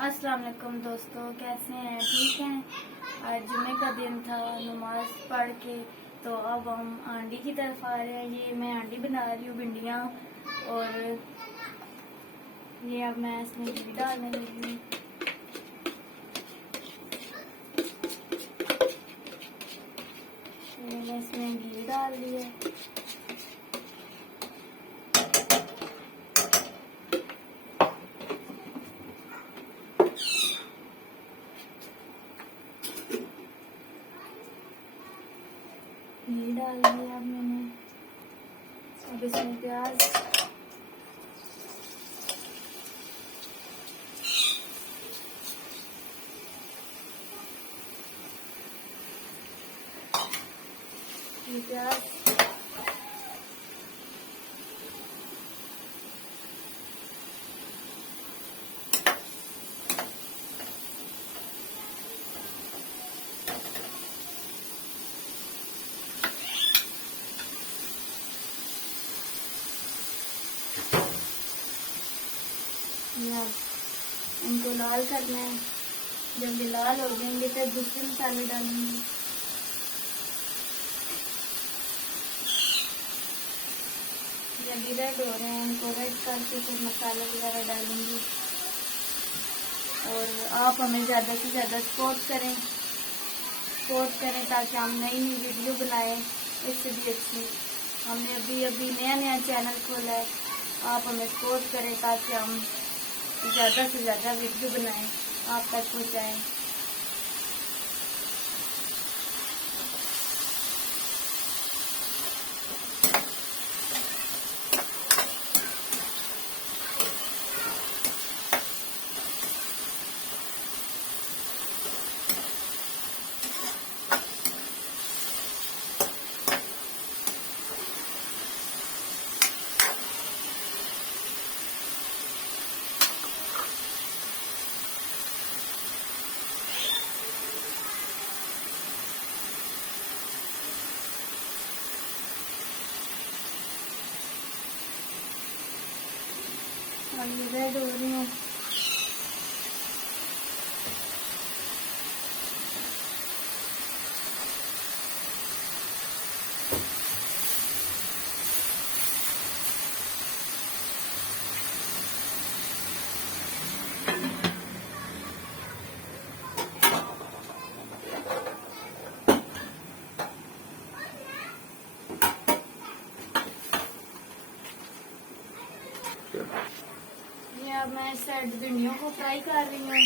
अस्सलाम वालेकुम दोस्तों, कैसे हैं? ठीक हैं। आज जुमे का दिन था, नमाज पढ़ के तो अब हम आंडी की तरफ आ रहे हैं। ये मैं आंडी बना रही हूँ, भिंडियाँ, और ये अब मैं इसमें घी डालने लगी हूँ। मैंने इसमें घी डाल दिया। घी डाल दिया अब मैंने। अब इसमें प्याज, प्याज इनको लाल करना है। जब ये लाल हो जाएंगे तो दूसरे मसाले डालेंगे। जब ये रेड हो रहे हैं इनको रेड करके फिर मसाला वगैरह डालेंगे। और आप हमें ज़्यादा से ज़्यादा सपोर्ट करें ताकि हम नई वीडियो बनाएं इससे भी अच्छी। हमने अभी नया चैनल खोला है। आप हमें सपोर्ट करें ताकि हम ज़्यादा से ज़्यादा वीडियो बनाएं, आप तक पहुँचाएं। ये रेड हो रही हूँ। ये अब मैं इस साइड भिंडियों को फ्राई कर रही हूँ।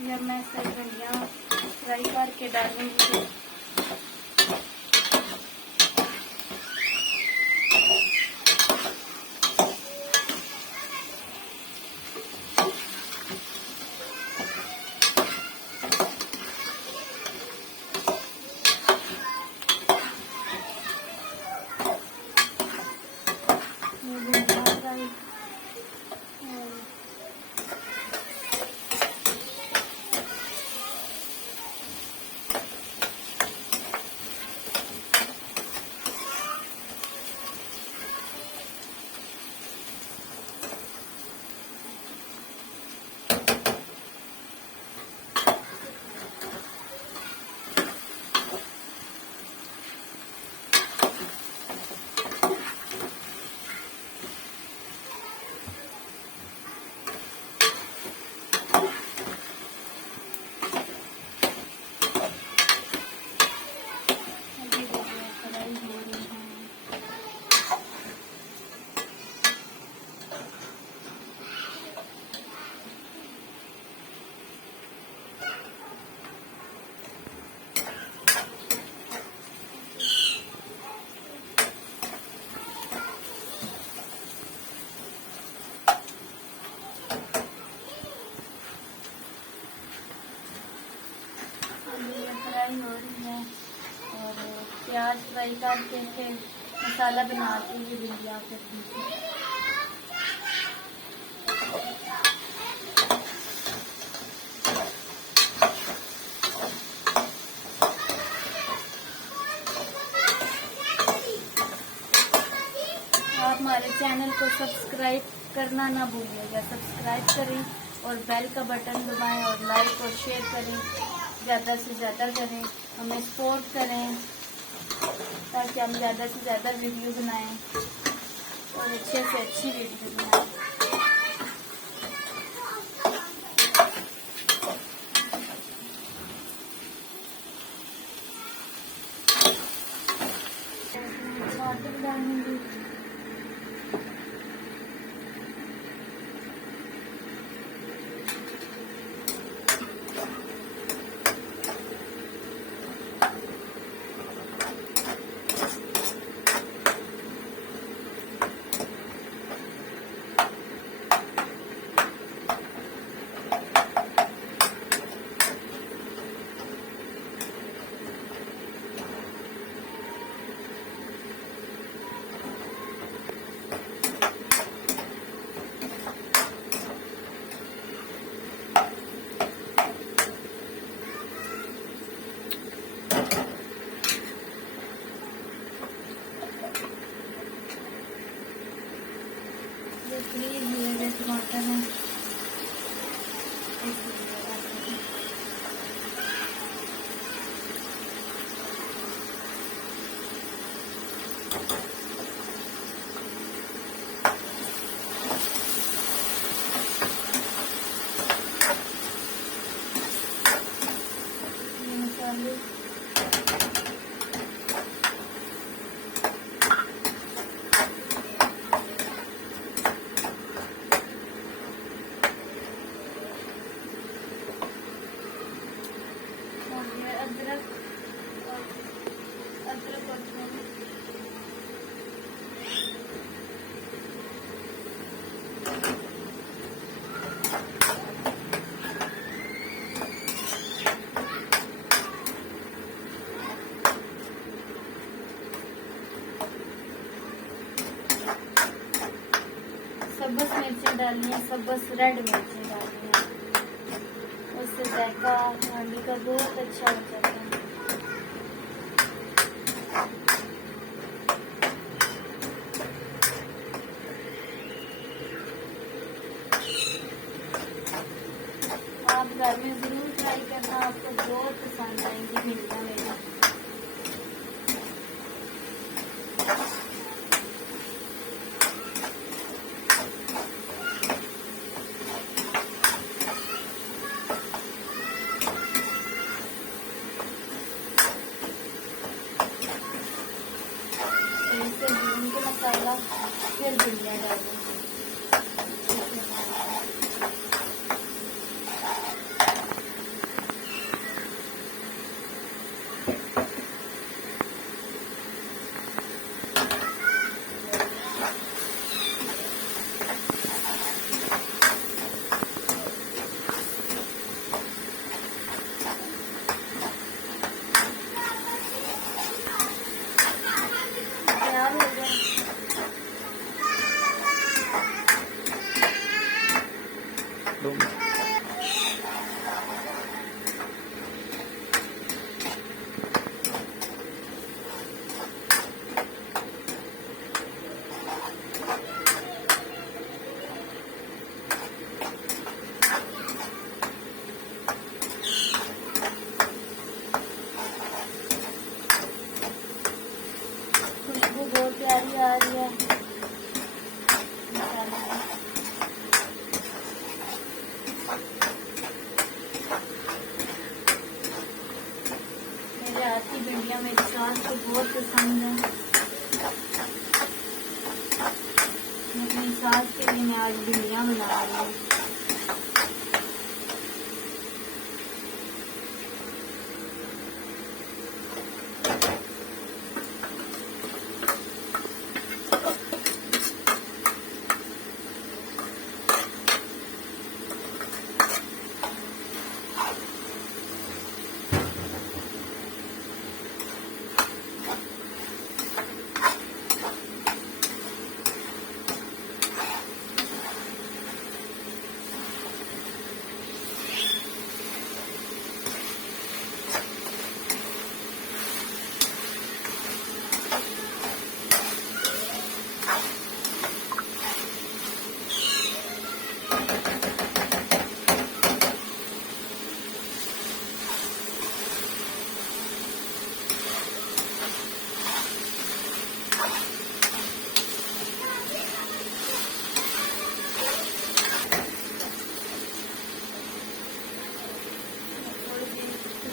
ये अब मैं इस साइड भिंडियाँ फ्राई करके डालूंगी। फ्राई हो रही है और प्याज फ्राई करके फिर मसाला बनाती हूँ भिंडियाँ के पीछे। चैनल को सब्सक्राइब करना ना भूलिएगा। सब्सक्राइब करें और बेल का बटन दबाएं और लाइक और शेयर करें, ज़्यादा से ज़्यादा करें, हमें सपोर्ट करें ताकि हम ज़्यादा से ज़्यादा वीडियो बनाएं और अच्छे से अच्छी वीडियो बनाएं। टमाटर डालेंगे, फ्रीज हुए टमाटर हैं। मसाले अदरक और सब्ज़ मिर्चें डालनी है, सब्ज़ रेड मिर्चें डालनी है, उससे जायका हांडी का बहुत अच्छा हो जाता है। आप घर में ज़रूर ट्राई करना, आपको बहुत पसंद आएंगी भिंडियाँ मेरी। इससे भून के मसाला फिर भिंडियाँ डाल देंगे। तैयार हो गया। खुशबू बहुत प्यारी आ रही है मसाले की। मेरे हाथ की भिंडियाँ मेरी सास को बहुत पसंद है। मेरी सास के लिए मैं आज भिंडियाँ बना रही हूँ।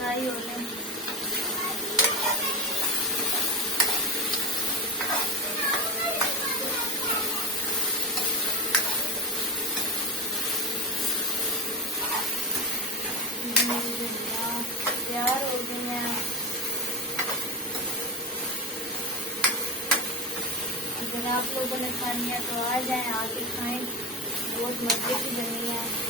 फ्राई हो लें। तैयार हो गई हैं। अगर आप लोगों ने खानी है तो आ जाएं, आके खाएं, बहुत मजे की बनी है।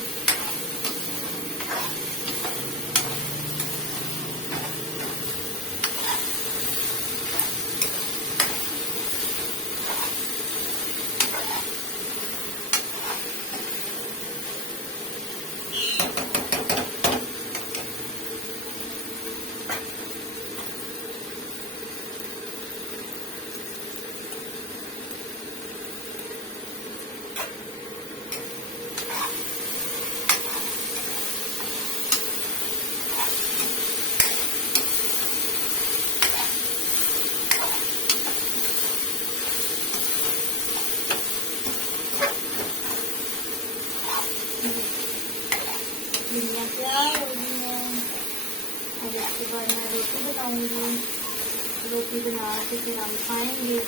भिंडियाँ तैयार हो गई हैं और इसके बाद मैं रोटी बनाऊंगी। रोटी बना के फिर हम खाएंगे।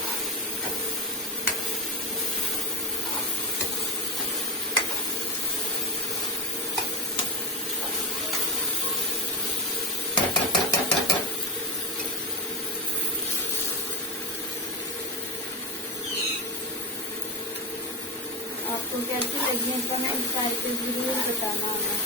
आपको कैसी लगी है कमेंट करके जरूर बताना हमें।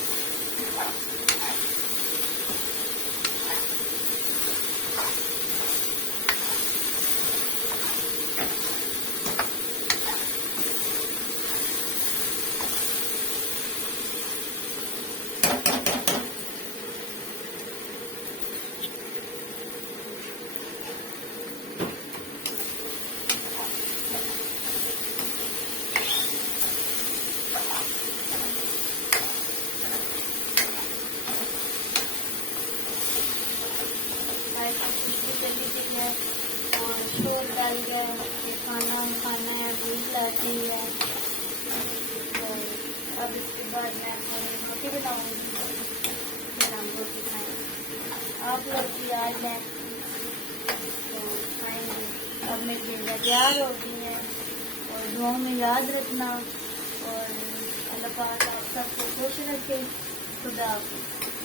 खुशबू चली गई है और शोर डाल गया है कि खाना खाना है, भूख लगी है। तो अब इसके बाद मैं रोटी बनाऊंगी, फिर हम रोटी खाएंगे। आप लोग भी आ जाएं तो खाएंगे। अब मेरी भिंडियाँ तैयार हो गई हैं और दुआओं में याद रखना और अल्लाह पाक आप सबको खुश रखे। खुदा हाफिज़।